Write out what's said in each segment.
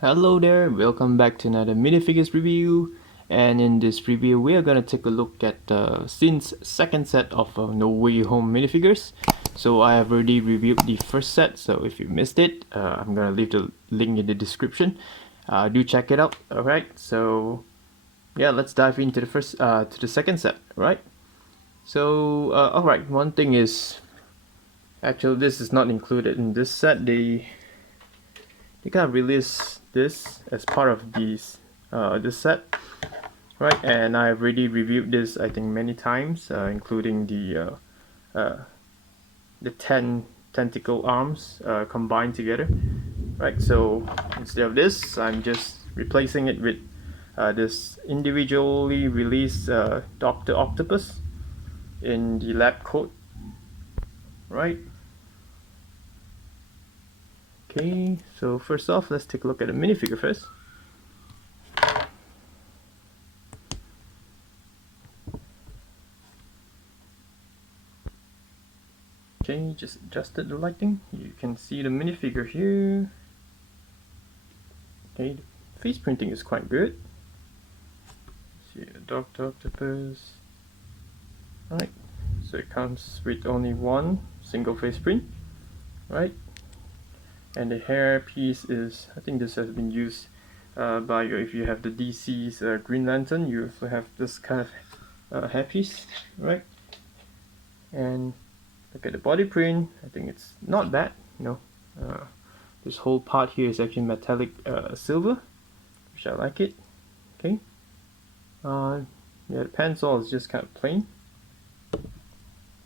Hello there, welcome back to another Minifigures review. And in this review, we are gonna take a look at Xin's second set of No Way Home minifigures. So I have already reviewed the first set, so if you missed it, I'm gonna leave the link in the description. Do check it out. Alright, so yeah, let's dive into the second set, right? So alright, one thing is, actually this is not included in this set. They kind of release this as part of this set, right? And I've already reviewed this, I think, many times, including the 10 tentacle arms combined together, right? So instead of this, I'm just replacing it with this individually released Dr. Octopus in the lab coat, right? Okay, so first off, let's take a look at the minifigure first. Okay, just adjusted the lighting. You can see the minifigure here. Okay, the face printing is quite good. See the Dr. Octopus. Right, so it comes with only one single face print, right? And the hair piece is, I think this has been used by, if you have the DC's Green Lantern, you also have this kind of hair piece, right? And look at the body print. I think it's not bad, you know. This whole part here is actually metallic silver, which I like it. Okay. Yeah, the pencil is just kind of plain,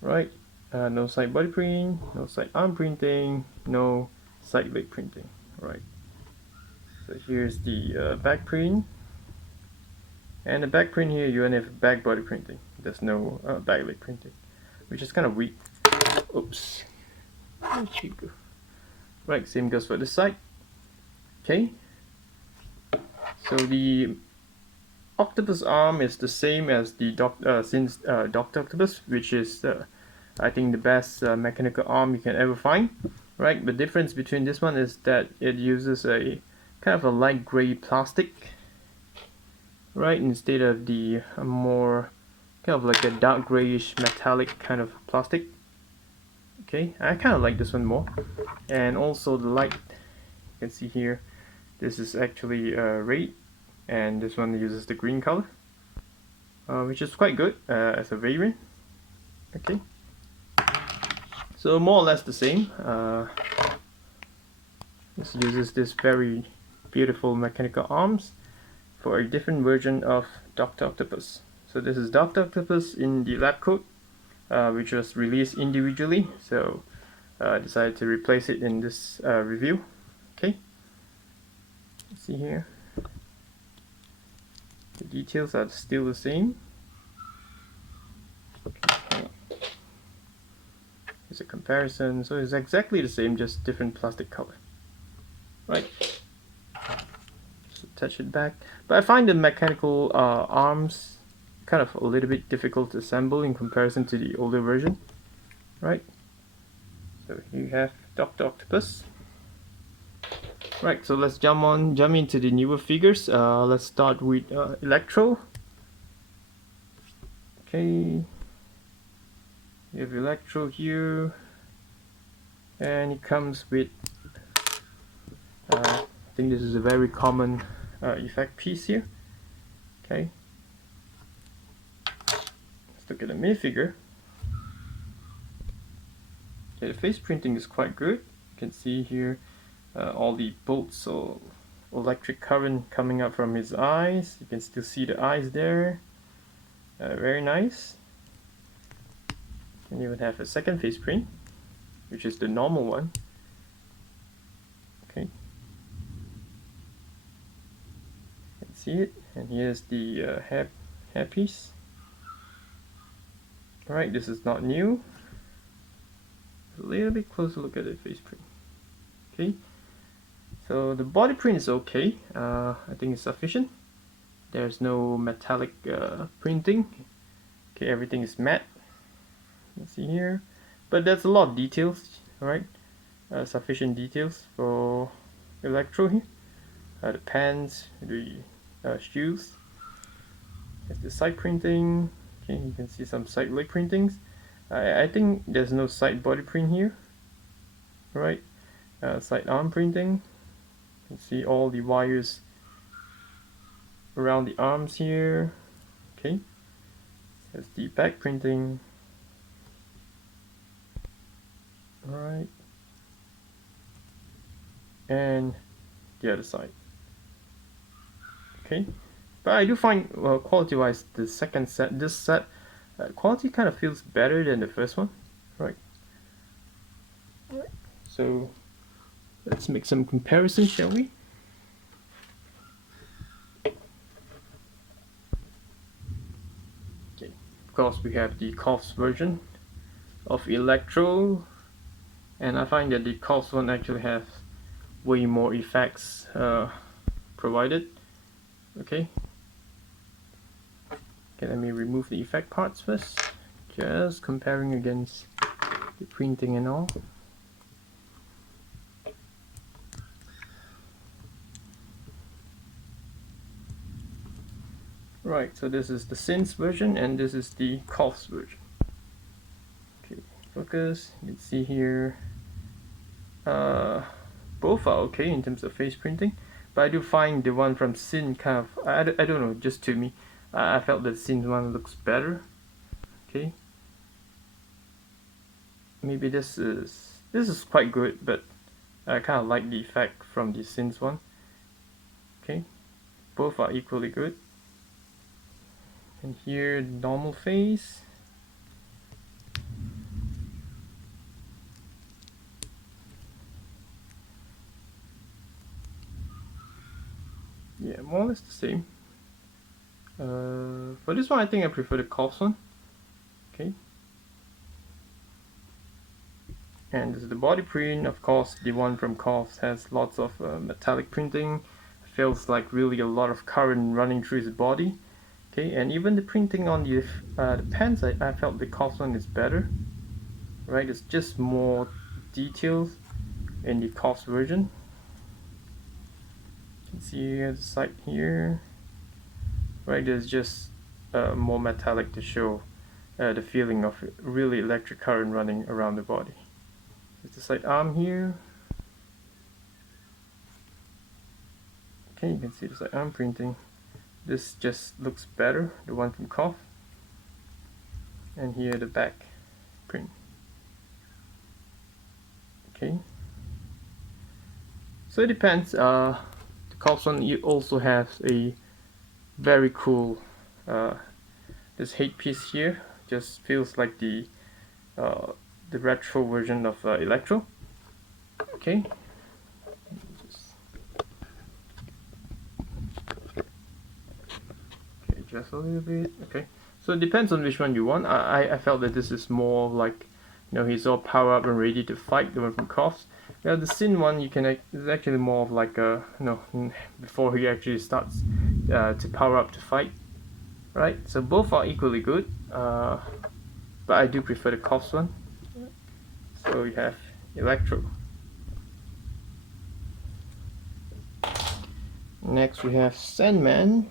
right? No side body print, no side arm printing, no side leg printing, right? So here's the back print, and the back print here you only have back body printing. There's no back leg printing, which is kind of weak. Oops. There you go. Right, same goes for this side. Okay. So the octopus arm is the same as the Dr. Octopus, which is I think the best mechanical arm you can ever find. Right, the difference between this one is that it uses a kind of a light gray plastic, right, instead of the more kind of like a dark grayish metallic kind of plastic. Okay, I kind of like this one more. And also the light, you can see here, this is actually red, and this one uses the green color, which is quite good as a variant. Okay, so more or less the same. This uses this very beautiful mechanical arms for a different version of Dr. Octopus. So this is Dr. Octopus in the lab coat, which was released individually, so I decided to replace it in this review. Okay, see here, the details are still the same. Okay. Here's a comparison, so it's exactly the same, just different plastic color, right? Just attach it back, but I find the mechanical arms kind of a little bit difficult to assemble in comparison to the older version, right? So here you have Dr. Octopus. Right, so let's jump into the newer figures. Let's start with Electro. Okay, you have Electro here, and it comes with I think this is a very common effect piece here. Okay, let's look at the minifigure. Okay, the face printing is quite good. You can see here all the bolts or electric current coming out from his eyes. You can still see the eyes there. Very nice. And you would have a second face print, which is the normal one. Okay, you can see it. And here's the hair piece. Alright, this is not new. A little bit closer look at the face print. Okay, so the body print is okay. I think it's sufficient. There's no metallic printing. Okay, everything is matte. You can see here, but there's a lot of details, right? Sufficient details for Electro here. the pants, the shoes. There's the side printing. Okay, you can see some side leg printings. I think there's no side body print here, right? Side arm printing. You can see all the wires around the arms here. Okay, there's the back printing. Alright, and the other side. Okay, but I do find, well, quality wise, the second set, this set, quality kind of feels better than the first one, right? So let's make some comparisons, shall we? Okay, of course we have the Coffs version of Electro, and I find that the Coffs one actually has way more effects provided. Okay, let me remove the effect parts first, just comparing against the printing and all. Right, so this is the Xin's version and this is the Coffs version. Okay, focus, you can see here both are okay in terms of face printing, but I do find the one from Xinh kind of, I don't know, just to me, I felt that Xinh one looks better. Okay, maybe this is quite good, but I kind of like the effect from the Xinh one. Okay, both are equally good. And here, normal face. Yeah, more or less the same. For this one, I think I prefer the Coffs one. Okay. And this is the body print. Of course, the one from Coffs has lots of metallic printing. Feels like really a lot of current running through his body. Okay, and even the printing on the pants, I felt the Coffs one is better. Right, it's just more details in the Coffs version. You can see the side here. Right, there's just more metallic to show the feeling of really electric current running around the body. There's the side arm here. Okay, you can see the side arm printing. This just looks better, the one from Coff. And here the back print. Okay. So it depends. The Coffs one also has a very cool this head piece here. Just feels like the retro version of Electro. Okay. Just a little bit. Okay, so it depends on which one you want. I felt that this is more like, you know, he's all powered up and ready to fight, the one from Coffs. Yeah, the Xinh one you can is actually more of like a, you know, before he actually starts to power up to fight, right? So both are equally good, but I do prefer the Coffs one. So we have Electro. Next we have Sandman.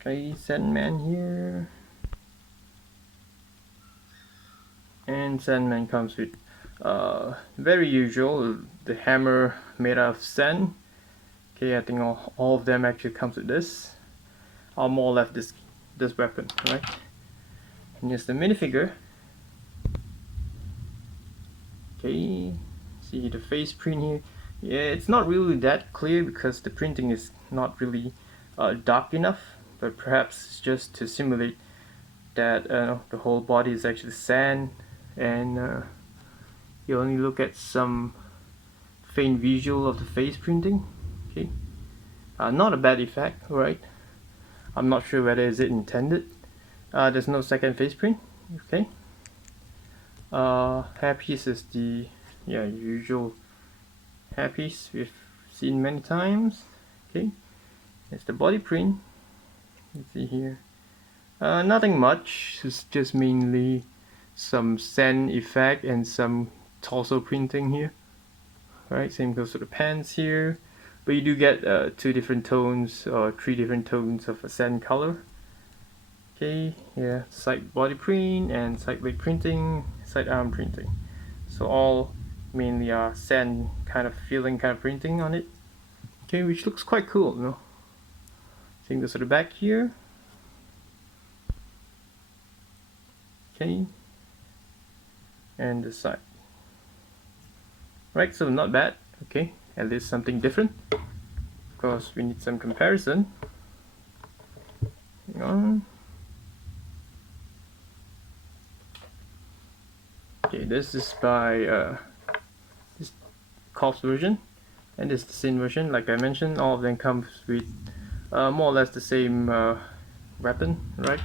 Okay, Sandman here. And Sandman comes with very usual, the hammer made out of sand. Okay, I think all of them actually comes with this. Or more or less this weapon, right? And here's the minifigure. Okay, see the face print here. Yeah, it's not really that clear because the printing is not really dark enough, but perhaps it's just to simulate that the whole body is actually sand, and you only look at some faint visual of the face printing. Okay, not a bad effect, right? I'm not sure whether is it intended. There's no second face print. Okay. Hairpiece is the usual hairpiece we've seen many times. Okay, it's the body print. Let's see here. Nothing much. It's just mainly some sand effect and some torso printing here. right? Same goes to the pants here, but you do get 2 different tones or 3 different tones of a sand color. Okay, yeah, side body print and side leg printing, side arm printing. So all mainly sand kind of feeling kind of printing on it. Okay, which looks quite cool, you know. Same goes to the back here. Okay, and the side. Right, so not bad. Okay, at least something different. Of course, we need some comparison. Hang on. Okay, this is by this Corpse version, and this is the Xinh version. Like I mentioned, all of them comes with more or less the same weapon, right?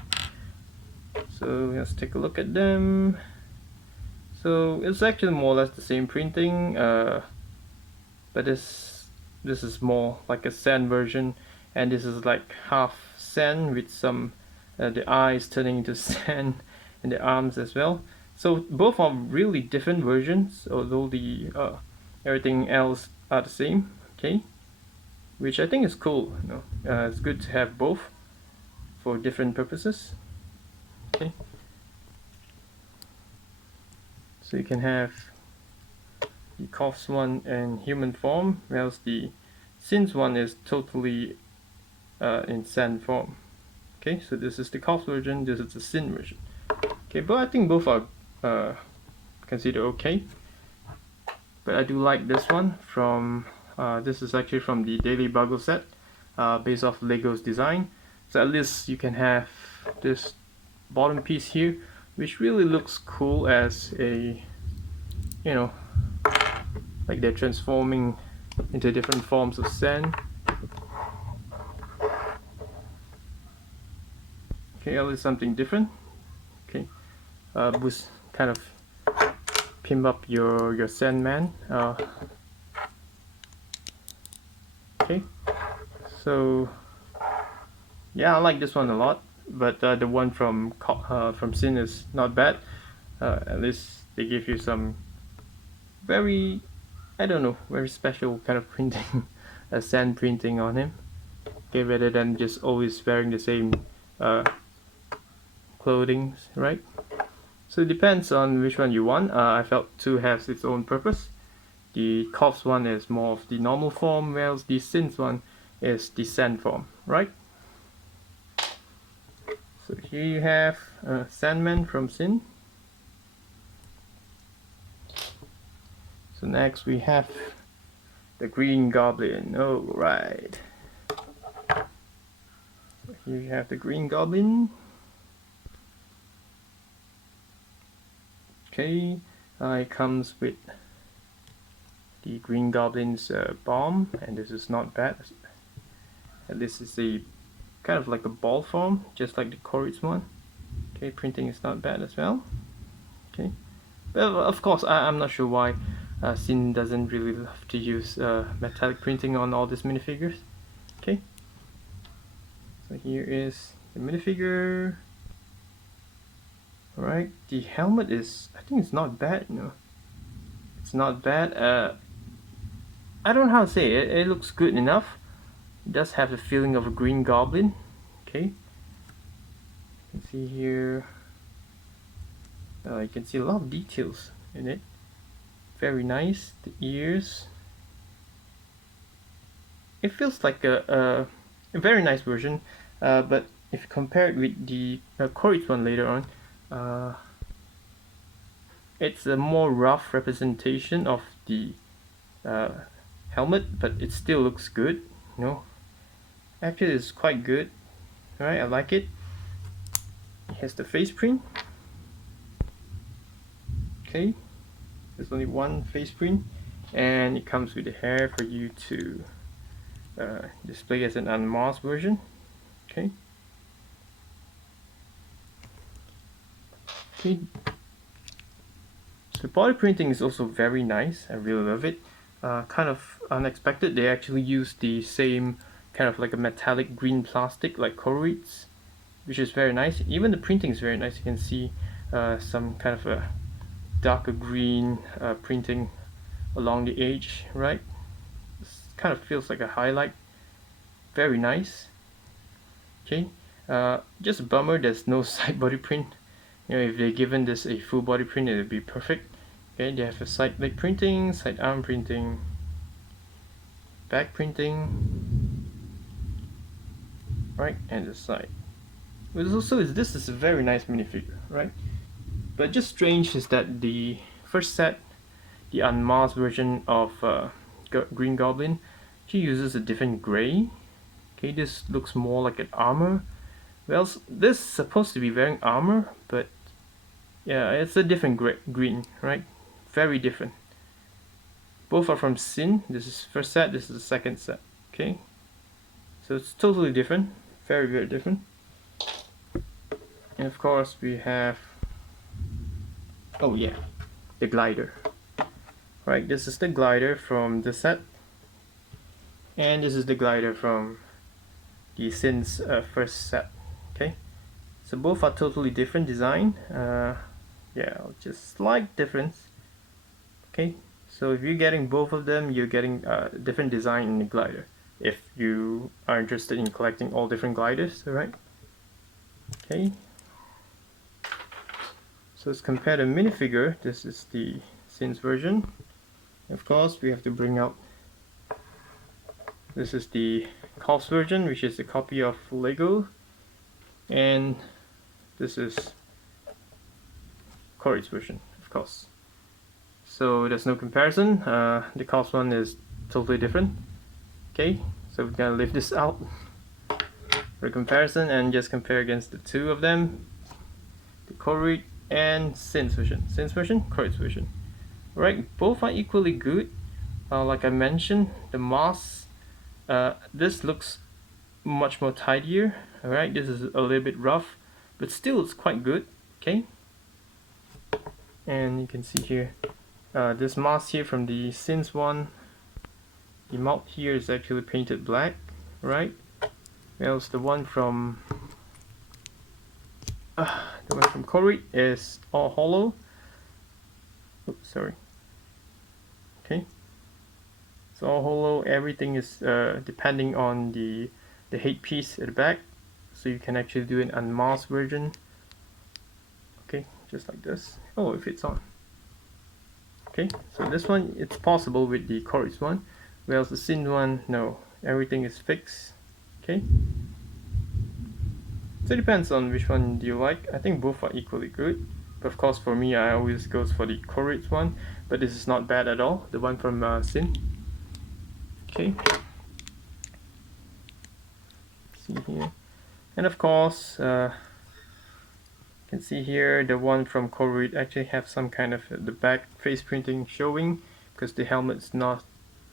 So let's take a look at them. So it's actually more or less the same printing, but this is more like a sand version, and this is like half sand with some the eyes turning into sand and the arms as well. So both are really different versions, although the everything else are the same. Okay, which I think is cool. You know, it's good to have both for different purposes. Okay, so you can have the Corpse one in human form, whereas the Xinh one is totally in sand form. Okay, so this is the Corpse version, this is the Xinh version. Okay, but I think both are considered okay. But I do like this one from this is actually from the Daily Bugle set, based off Lego's design. So at least you can have this bottom piece here, which really looks cool as a, you know, like they're transforming into different forms of sand. Okay, at least something different. Okay, boost kind of pimp up your Sandman. Okay, so yeah, I like this one a lot, but the one from Xinh is not bad. At least they give you some very, I don't know, very special kind of printing, sand printing on him. Okay, rather than just always wearing the same clothing, right? So it depends on which one you want. I felt 2 has its own purpose. The Corpse one is more of the normal form, whereas the Xinh one is the sand form, right? So here you have Sandman from Xinh. So next we have the Green Goblin. Oh, right. So here you have the Green Goblin. Okay, it comes with the Green Goblin's bomb, and this is not bad. And this is a kind of like a ball form, just like the Corrid's one. Okay, printing is not bad as well. Okay, well, of course, I'm not sure why Xinh doesn't really love to use metallic printing on all these minifigures. Okay, so here is the minifigure. Alright, the helmet is, I think it's not bad, you know. It's not bad. I don't know how to say it. It looks good enough. It does have the feeling of a Green Goblin. Okay. You can see here. You can see a lot of details in it. Very nice. The ears. It feels like a very nice version. But if you compare it with the Corrid's one later on, it's a more rough representation of the helmet, but it still looks good, you know. Actually, it's quite good. Alright, I like it. It has the face print. Okay, there's only one face print, and it comes with the hair for you to display as an unmasked version. Okay. Okay. So body printing is also very nice. I really love it. Kind of unexpected. They actually use the same kind of like a metallic green plastic like Corrid's, which is very nice. Even the printing is very nice. You can see some kind of a darker green printing along the edge, right? This kind of feels like a highlight. Very nice. Okay, just a bummer there's no side body print. You know, if they're given this a full body print, it would be perfect. Okay, they have a side leg printing, side arm printing, back printing, right, and the side. But also, this is a very nice minifigure, right? But just strange is that the first set, the unmasked version of Green Goblin, she uses a different gray. Okay, this looks more like an armor. Well, this is supposed to be wearing armor, but yeah, it's a different green, right? Very different. Both are from Xinh. This is first set, this is the second set. Okay, so it's totally different, very, very different. And of course we have, oh yeah, the glider. Right, this is the glider from the set, and this is the glider from the Xinh's first set. Okay, so both are totally different design. Yeah, just slight difference. Okay, so if you're getting both of them, you're getting different design in the glider. If you are interested in collecting all different gliders, alright? Okay. So let's compare the minifigure. This is the Xinh's version. Of course, we have to bring out. This is the Cops version, which is a copy of Lego, and this is Corey's version, of course. So there's no comparison. The Cops one is totally different. Okay, so we're gonna leave this out for comparison and just compare against the two of them, the Corey and Xinh's version, Corey's version. Right, both are equally good. Like I mentioned, the mask, this looks much more tidier. Alright, this is a little bit rough, but still it's quite good. Okay, and you can see here, this mask here from the Xinh's one, the mouth here is actually painted black, right? Whereas the one from Corey is all hollow. Oops, sorry. Okay, it's all hollow. Everything is depending on the headpiece at the back, so you can actually do an unmasked version. Okay, just like this. Oh, if it's on. Okay, so this one, it's possible with the Corey's one, whereas the Xinh one, no, everything is fixed. Okay, so it depends on which one you like. I think both are equally good, but of course for me I always goes for the Corey's one, but this is not bad at all, the one from Xinh. Okay, see here, and of course you can see here the one from Corey actually have some kind of the back face printing showing, because the helmet's not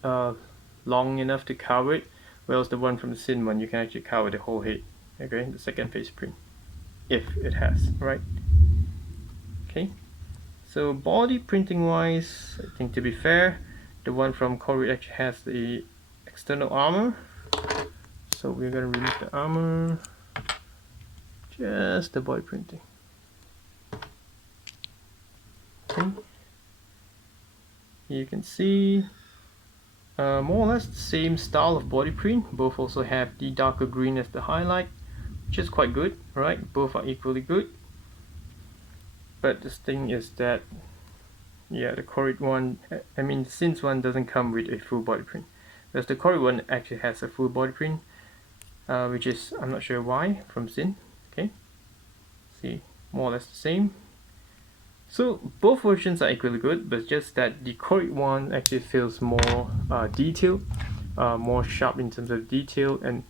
long enough to cover it, whereas the one from the Xinh one you can actually cover the whole head. Okay, the second face print, if it has, right? Okay, so body printing wise, I think to be fair, the one from Corey actually has the external armor, so we're gonna remove the armor, just the body printing. Okay, you can see more or less the same style of body print. Both also have the darker green as the highlight, which is quite good, right? Both are equally good. But this thing is that, yeah, the Corey one, I mean the Xinh's one doesn't come with a full body print, whereas the Corey one actually has a full body print, which is, I'm not sure why, from Xinh. Okay, see, more or less the same. So both versions are equally good, but just that the Corey one actually feels more detailed, more sharp in terms of detail, and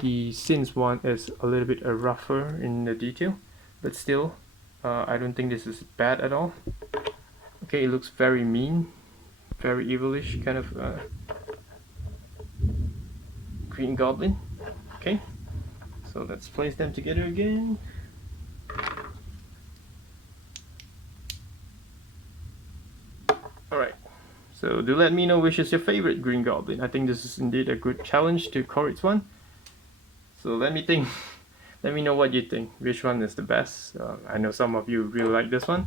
the Xinh's one is a little bit rougher in the detail, but still I don't think this is bad at all. Okay, it looks very mean, very evilish kind of Green Goblin. Okay, so let's place them together again. Alright, so do let me know which is your favorite Green Goblin. I think this is indeed a good challenge to Corey's one. So let me think. Let me know what you think. Which one is the best? I know some of you really like this one.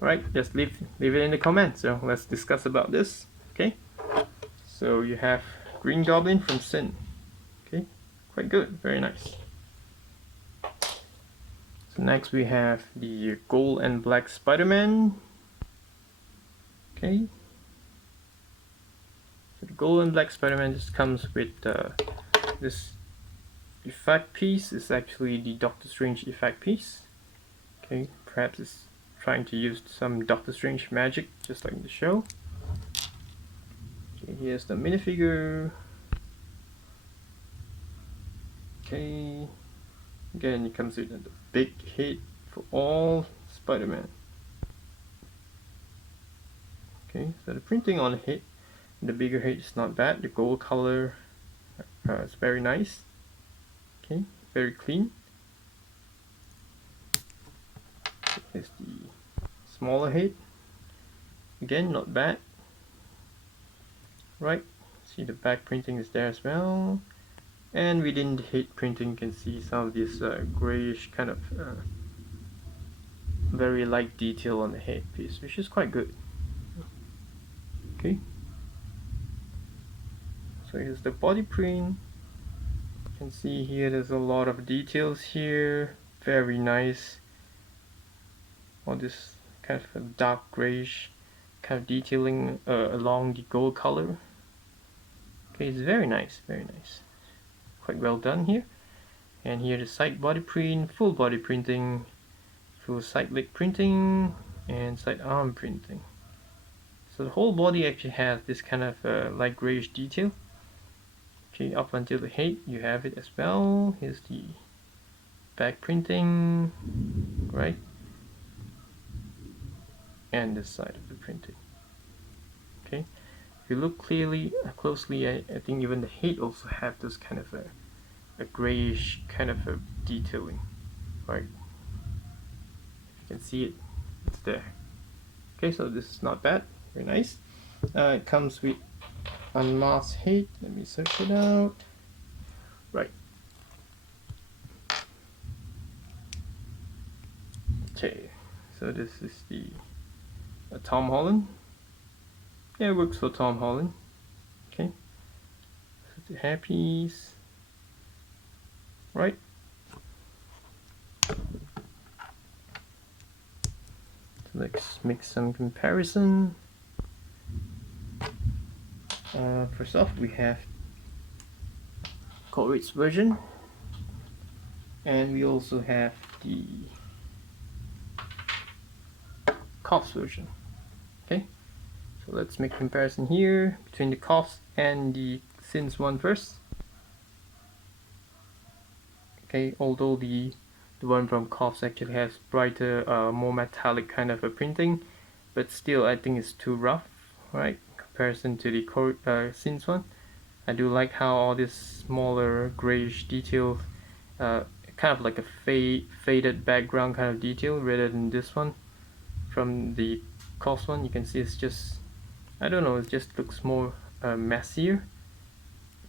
Alright, just leave it in the comments. So let's discuss about this. Okay. So you have Green Goblin from Xinh. Okay, quite good, very nice. So next we have the gold and black Spiderman. Okay. So the gold and black Spiderman just comes with this effect piece. Is actually the Doctor Strange effect piece. Okay, perhaps it's trying to use some Doctor Strange magic, just like in the show. Okay, here's the minifigure. Okay, again it comes with a big head for all Spider-Man. Okay, so the printing on the head, the bigger head is not bad. The gold color is very nice. Okay, very clean. Here's the smaller head. Again, not bad. Right, see the back printing is there as well. And within the head printing, you can see some of this grayish kind of very light detail on the head piece, which is quite good. Okay, so here's the body print. You can see here there's a lot of details here, very nice. All this kind of a dark grayish kind of detailing along the gold color. Okay, it's very nice, very nice. Quite well done here. And here the side body print, full body printing, full side leg printing, and side arm printing. So the whole body actually has this kind of light grayish detail. Okay, up until the head you have it as well. Here's the back printing, right? And this side of the printing. Okay, if you look closely, I think even the head also have this kind of a grayish kind of a detailing, right? If you can see it, it's there. Okay, so this is not bad, very nice. It comes with unmasked head. Let me search it out. Right. Okay, so this is the Tom Holland. Yeah, it works for Tom Holland. Okay, so the hairpiece. Right. So let's make some comparison. First off, we have Coleridge's version, and we also have the Coff's version. Okay, so let's make comparison here between the Coff's and the Xinh's one first. Okay, although the one from Coff's actually has brighter, more metallic kind of a printing, but still I think it's too rough, right? Comparison to the Xinh's one. I do like how all this smaller grayish details, kind of like a faded background kind of detail, rather than this one from the Coff's one. You can see it's just, I don't know, it just looks more messier.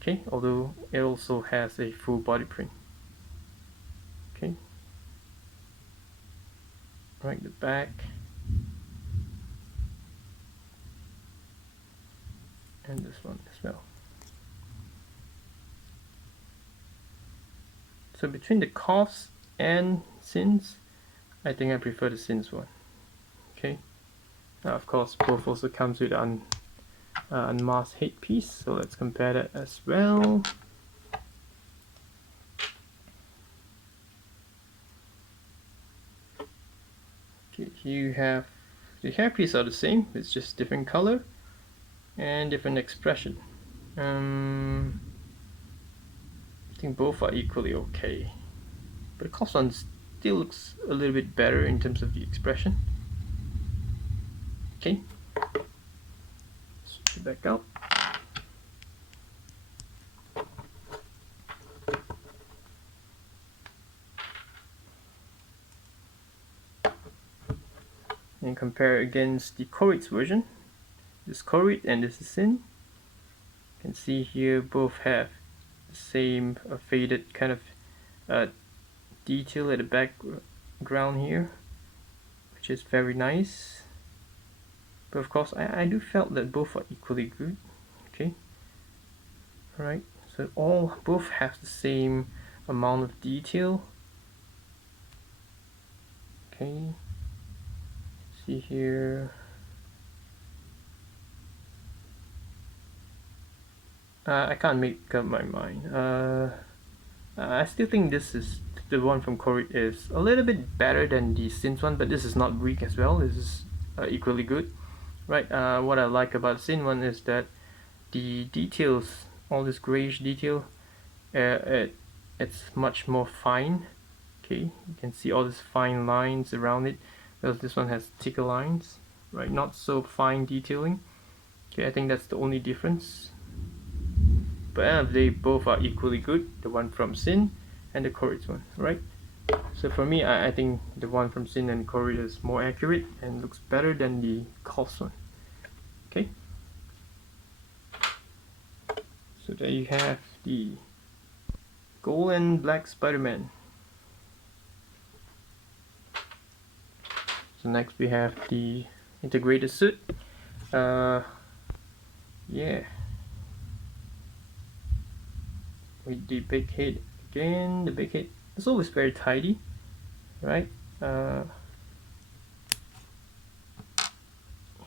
Okay, although it also has a full body print. Okay, right, the back, and this one as well. So between the Coff's and Xinh's, I think I prefer the Xinh's one. Okay, now of course both also comes with an unmasked head piece, so let's compare that as well. Okay, here you have the hairpiece are the same, it's just different color and different expression. I think both are equally okay, but the Coff's one still looks a little bit better in terms of the expression. Okay, switch it back out. And compare against the Coleridge version. This is Coleridge and this is Xinh. You can see here both have the same faded kind of detail at the background here. which is very nice. But of course, I do felt that both are equally good. Okay, right. So both have the same amount of detail. Okay, see here. I can't make up my mind. I still think this is the one from Corey is a little bit better than the Xinh one, but this is not weak as well. This is equally good, right? What I like about Xinh one is that the details, all this grayish detail, it's much more fine. Okay, you can see all these fine lines around it, whereas this one has thicker lines, right? Not so fine detailing. Okay, I think that's the only difference. But they both are equally good, the one from Xinh and the Corrid's one, right? So for me, I think the one from Xinh and Corrid is more accurate and looks better than the Cost one. Okay. So there you have the gold and black Spider-Man. So next we have the integrated suit. Yeah. With the big head again, the big head is always very tidy, right?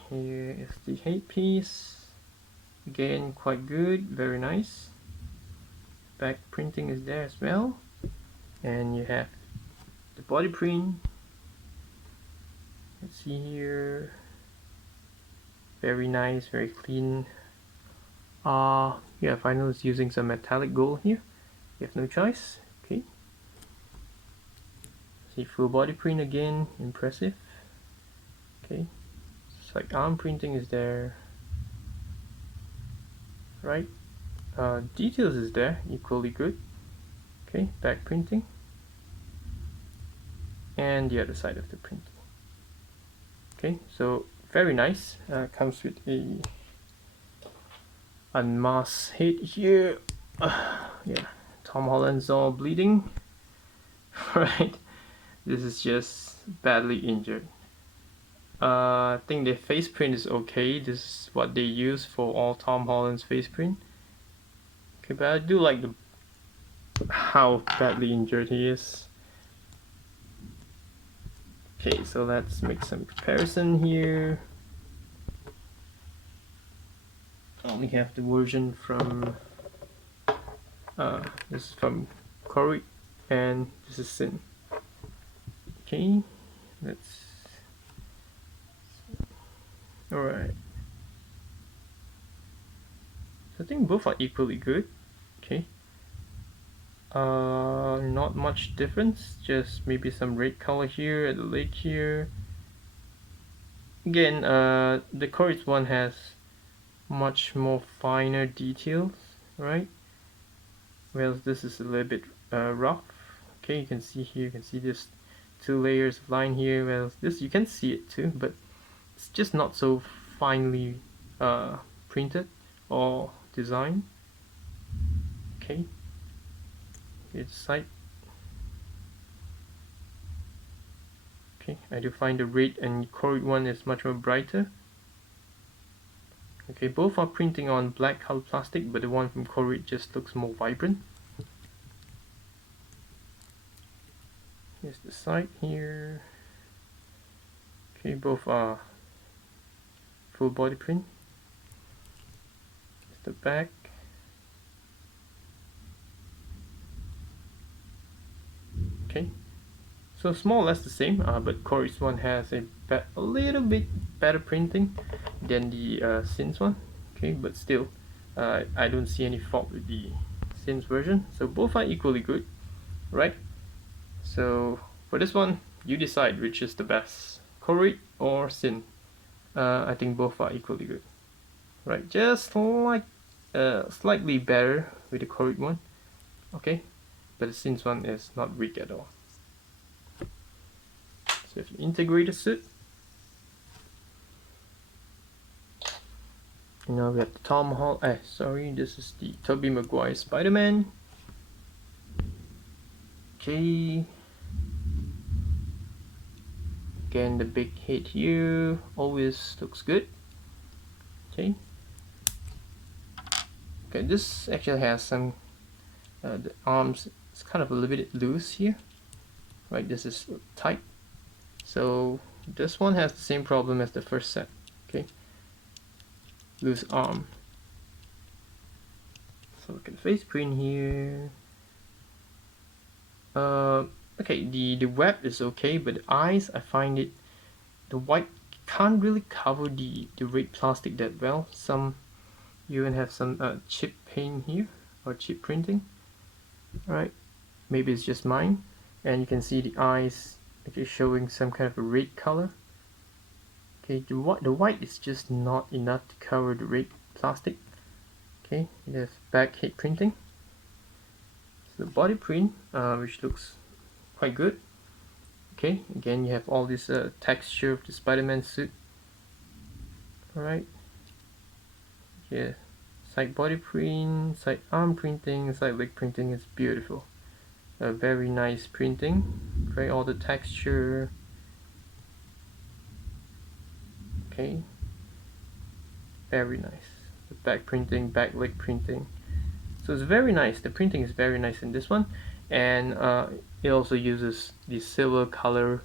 Here is the headpiece, again quite good, very nice. Back printing is there as well, and you have the body print. Let's see here, very nice, very clean. Yeah, Vinyl is using some metallic gold here. You have no choice. Okay. See, full body print again, impressive. Okay. It's like arm printing is there. Right. Details is there, equally good. Okay, back printing. And the other side of the printing. Okay, so very nice. Comes with a unmasked head here. Yeah, Tom Holland's all bleeding. Right, this is just badly injured. I think the face print is okay. This is what they use for all Tom Holland's face print. Okay, but I do like how badly injured he is. Okay, so let's make some comparison here. I only have the version from this is from Corey and this is Xinh. Okay, let's alright. So I think both are equally good. Okay. Not much difference, just maybe some red color here at the leg here. Again, the Corey's one has much more finer details, right? Whereas this is a little bit rough. Okay, you can see here, you can see this 2 layers of line here. Whereas this, you can see it too, but it's just not so finely printed or designed. Okay, here's the side. Okay, I do find the red and Corey one is much more brighter. Okay, both are printing on black color plastic, but the one from Corey just looks more vibrant. Here's the side here. Okay, both are full body print. Here's the back. Okay, so it's more or less the same, but Corey's one has a little bit better printing than the Xinh one. Okay, but still, I don't see any fault with the Xinh version. So both are equally good, right? So for this one, you decide which is the best, Corey or Xinh. I think both are equally good, right? Just like slightly better with the Corey one. Okay, but the Xinh one is not weak at all. So if you integrate the suit, now we have the Tom Holland. Sorry, this is the Toby Maguire Spider-Man. Okay. Again, the big head here always looks good. Okay. Okay, this actually has some the arms. It's kind of a little bit loose here. Right, this is tight. So this one has the same problem as the first set. Okay, loose arm. So look at the face print here. Okay, the web is okay, but the eyes, I find it, the white can't really cover the red plastic that well. Some even have some chip paint here, or chip printing. Right, maybe it's just mine. And you can see the eyes actually showing some kind of a red color. Okay, the white is just not enough to cover the red plastic. Okay, it has back head printing. So the body print, which looks quite good. Okay, again you have all this texture of the Spiderman suit. Alright. Yeah, side body print, side arm printing, side leg printing is beautiful. A very nice printing. Right, all the texture. Okay, very nice. The back printing, back leg printing. So it's very nice. The printing is very nice in this one, and it also uses the silver color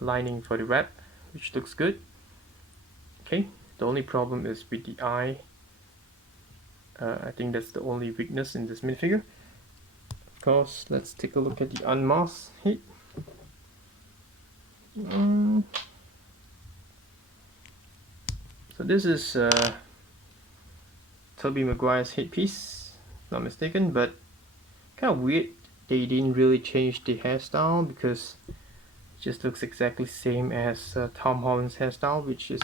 lining for the wrap, which looks good. Okay, the only problem is with the eye. I think that's the only weakness in this minifigure. Of course, let's take a look at the unmasked head. So this is Toby Maguire's headpiece, if not mistaken, but kind of weird they didn't really change the hairstyle, because it just looks exactly the same as Tom Holland's hairstyle, which is,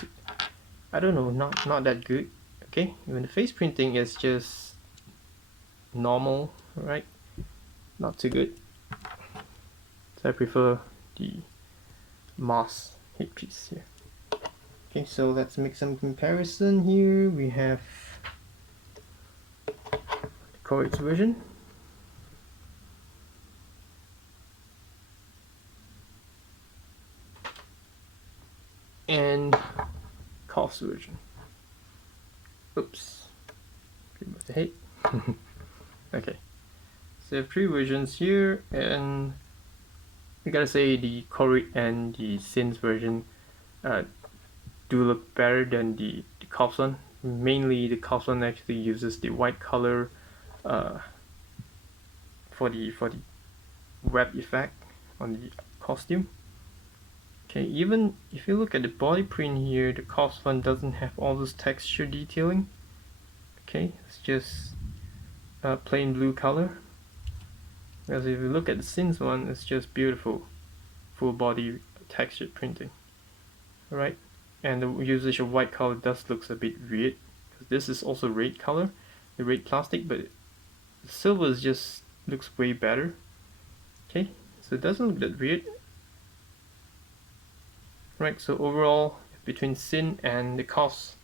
I don't know, not that good. Okay, even the face printing is just normal, right? Not too good. So I prefer the mask headpiece here. Okay, so let's make some comparison here. We have the Corex version. And Coff's version. Oops. Remove the head. Okay. So I have three versions here, and I gotta say the Corex and the Xin's version do look better than the Coff's one. Mainly the Coff's one actually uses the white color for the web effect on the costume. Okay, even if you look at the body print here, the Coff's one doesn't have all this texture detailing. Okay, it's just plain blue color. Whereas if you look at the Xin's one, it's just beautiful full body textured printing. Alright, and the usage of white color does looks a bit weird, because this is also red color, the red plastic, but the silver is just looks way better. Okay, so it doesn't look that weird. Right, so overall between Xinh and the Coff's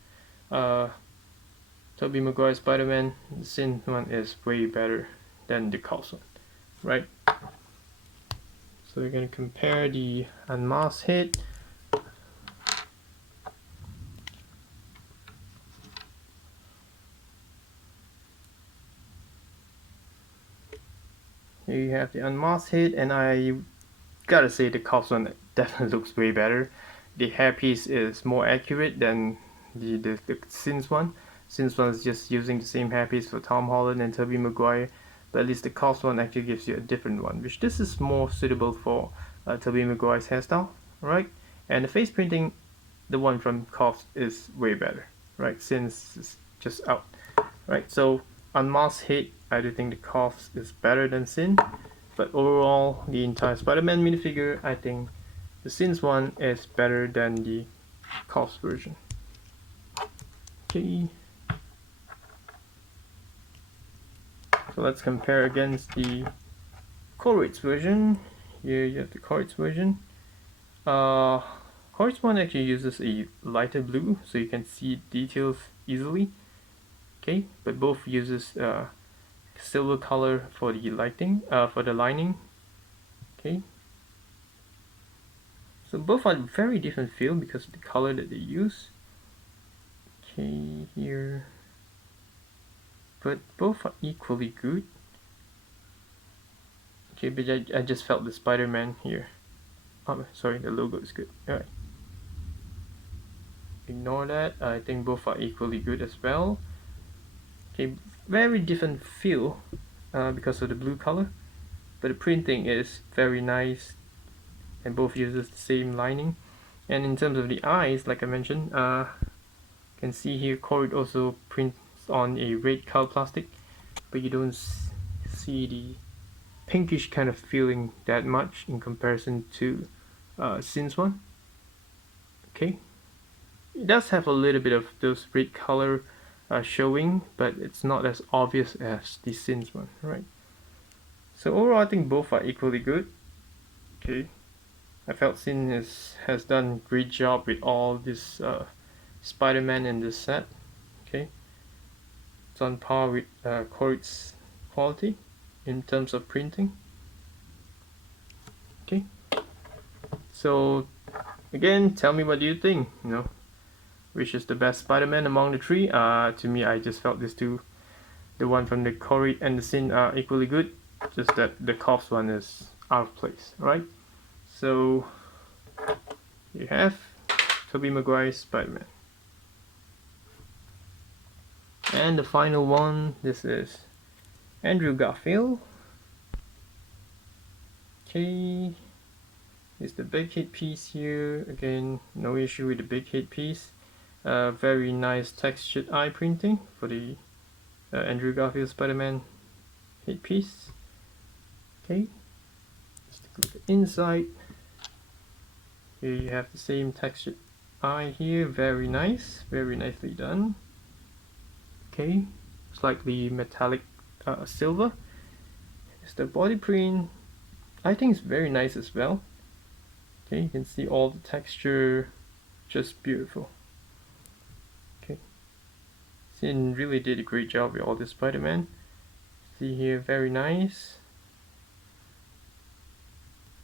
Tobey Maguire Spider-Man, the Xinh one is way better than the Coff's one. Right, so we're going to compare the unmasked head. Here you have the unmasked head, and I gotta say the Coff's one definitely looks way better. The hairpiece is more accurate than the Xin's one. Xin's one is just using the same hairpiece for Tom Holland and Tobey Maguire, but at least the Coff's one actually gives you a different one, which this is more suitable for Tobey Maguire's hairstyle, right? And the face printing, the one from Coff's is way better, right? Since it's just out, right? So unmasked head, I do think the Coff's is better than Xinh, but overall, the entire Spider-Man minifigure, I think the Xin's one is better than the Coff's version. Okay. So let's compare against the Corex version. Here you have the Corex version. Corex one actually uses a lighter blue, so you can see details easily. Okay, but both uses silver color for the lighting, for the lining. Okay. So both are very different feel because of the color that they use. Okay, here. But both are equally good. Okay, but I just felt the Spider-Man here. Oh, sorry, the logo is good. Alright. Ignore that. I think both are equally good as well. Okay, very different feel because of the blue color. But the printing is very nice and both uses the same lining. And in terms of the eyes, like I mentioned, you can see here Corey also prints on a red color plastic, but you don't see the pinkish kind of feeling that much in comparison to Xin's one. Okay, it does have a little bit of those red color showing, but it's not as obvious as the Xin's one, right? So overall, I think both are equally good. Okay, I felt Xin has done a great job with all this Spider-Man in this set. Okay, it's on par with Corey's quality in terms of printing. Okay, so again, tell me what do you think, you know, which is the best Spider-Man among the three. To me, I just felt these two, the one from the Corey and the Xinh, are equally good, just that the Cops one is out of place, right? So you have Toby Maguire's Spider-Man. And the final one, this is Andrew Garfield. Okay, is the big hit piece here. Again, no issue with the big hit piece. Very nice textured eye printing for the Andrew Garfield Spider-Man hit piece. Okay, let's take a look at the inside. Here you have the same textured eye here. Very nice, very nicely done. Okay, slightly metallic silver. It's the body print. I think it's very nice as well. Okay, you can see all the texture, just beautiful. Okay, Xinh really did a great job with all this Spider-Man. See here, very nice,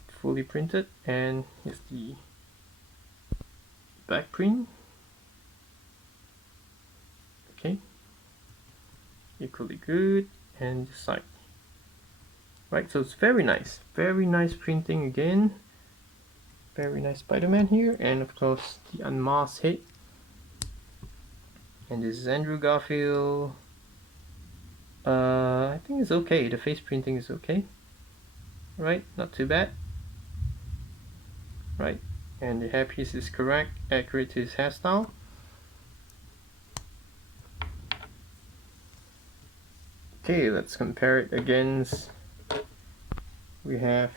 fully printed, and here's the back print. Okay, equally good, and the side. Right, so it's very nice printing again. Very nice Spider-Man here, and of course the unmasked head. And this is Andrew Garfield. I think it's okay. The face printing is okay. Right, not too bad. Right, and the hairpiece is correct, accurate to his hairstyle. Okay, let's compare it against. We have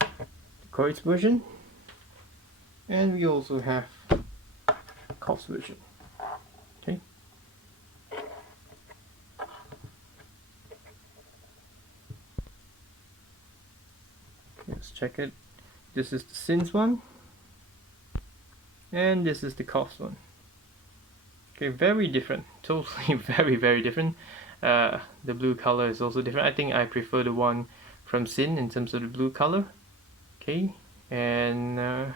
the Corey's version, and we also have Cops version. Okay. Let's check it. This is the Xin's one, and this is the Cops one. Okay, very different. Totally very different. The blue color is also different. I think I prefer the one from Xinh in terms of the blue color. Okay, and I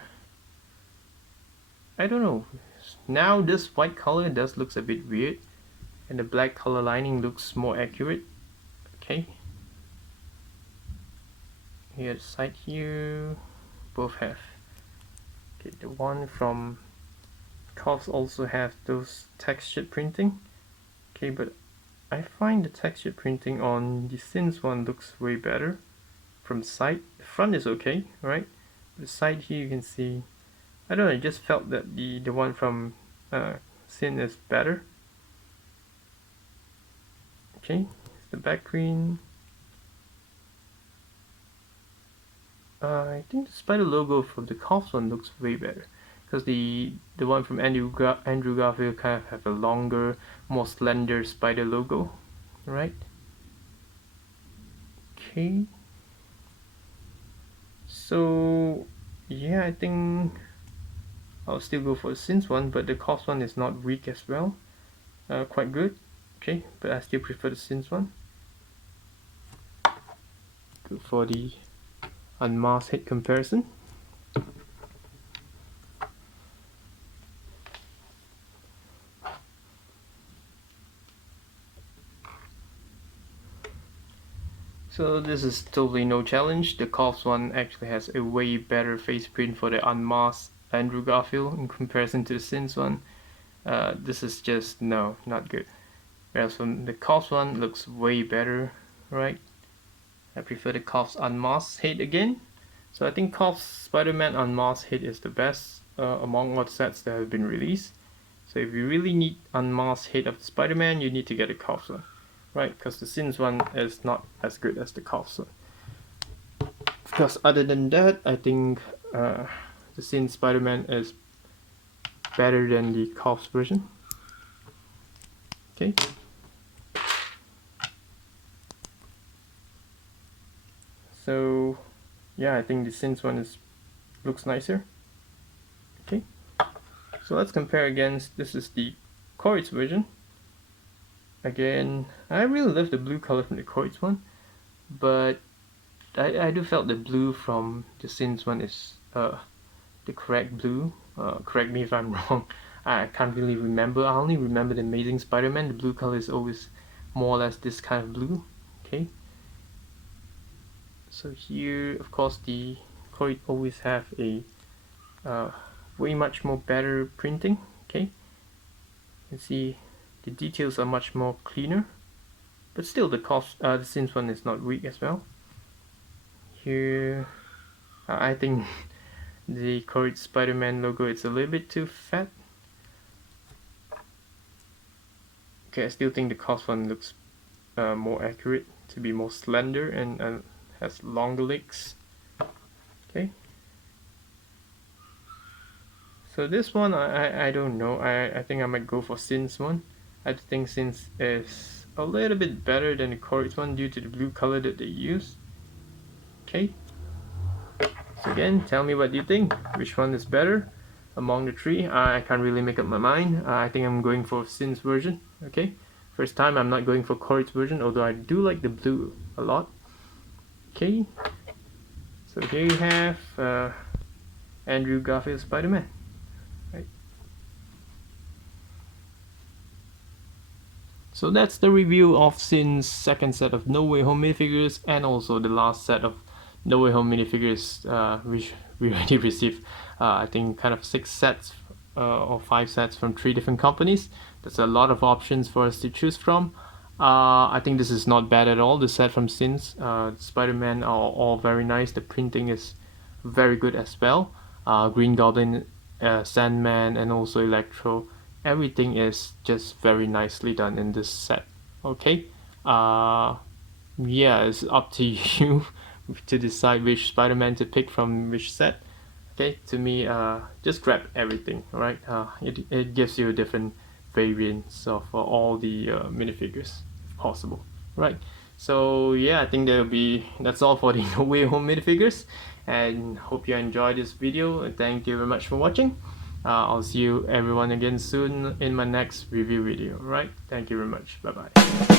don't know. Now this white color does looks a bit weird, and the black color lining looks more accurate. Okay. Here the side here, both have. Okay, the one from Cops also have those textured printing. Okay, but I find the textured printing on the Xin's one looks way better from the side. The front is okay, right? The side here you can see, I don't know, I just felt that the one from Xinh is better. Okay, the back green. I think the spider logo for the Cops one looks way better, because the one from Andrew Garfield kind of have a longer, more slender spider logo, right? Okay. So yeah, I think I'll still go for the Xin's one, but the Cops one is not weak as well. Quite good. Okay, but I still prefer the Xin's one. Good for the unmasked head comparison. So this is totally no challenge. The Corpse one actually has a way better face print for the unmasked Andrew Garfield in comparison to the Xinh one. This is just not good. Whereas from the Corpse one looks way better, right? I prefer the Corpse unmasked head again. So I think Corpse Spider-Man unmasked head is the best among all the sets that have been released. So if you really need unmasked head of Spider-Man, you need to get a Corpse one, right? Because the Xinh one is not as good as the Corpse one. Because other than that, I think the Xinh Spider-Man is better than the Corpse version. Okay. So yeah, I think the Xinh one looks nicer. Okay, so let's compare against. This is the Coits version. Again, I really love the blue color from the Coits one, but I do felt the blue from the Xinh one is the correct blue. Correct me if I'm wrong. I can't really remember. I only remember the Amazing Spider-Man. The blue color is always more or less this kind of blue. Okay. So here, of course, the Coit always have a way much more better printing. Okay, you can see the details are much more cleaner, but still the Xinh one is not weak as well. Here, I think the Coit Spider-Man logo is a little bit too fat. Okay, I still think the Corpse one looks more accurate, to be more slender and has longer legs. Okay. So this one, I don't know. I think I might go for Xinh one. I think Xinh is a little bit better than the Coits one due to the blue color that they use. Okay. So again, tell me what you think. Which one is better among the three? I can't really make up my mind. I think I'm going for Xinh version. Okay. First time I'm not going for Coits version, although I do like the blue a lot. Okay. So here you have Andrew Garfield Spider-Man. Right. So that's the review of Xinh's second set of No Way Home minifigures, and also the last set of No Way Home minifigures, which we already received. I think kind of 6 sets or 5 sets from 3 different companies. That's a lot of options for us to choose from. I think this is not bad at all. The set from Xinh, Spider-Man are all very nice. The printing is very good as well. Green Goblin, Sandman, and also Electro. Everything is just very nicely done in this set. Okay. Yeah, it's up to you to decide which Spider-Man to pick from which set. Okay, to me, just grab everything. Alright, it gives you different variants of all the minifigures if possible, right? So yeah, I think that's all for the No Way Home minifigures, and hope you enjoyed this video, and thank you very much for watching. I'll see you everyone again soon in my next review video. Right, thank you very much. Bye bye.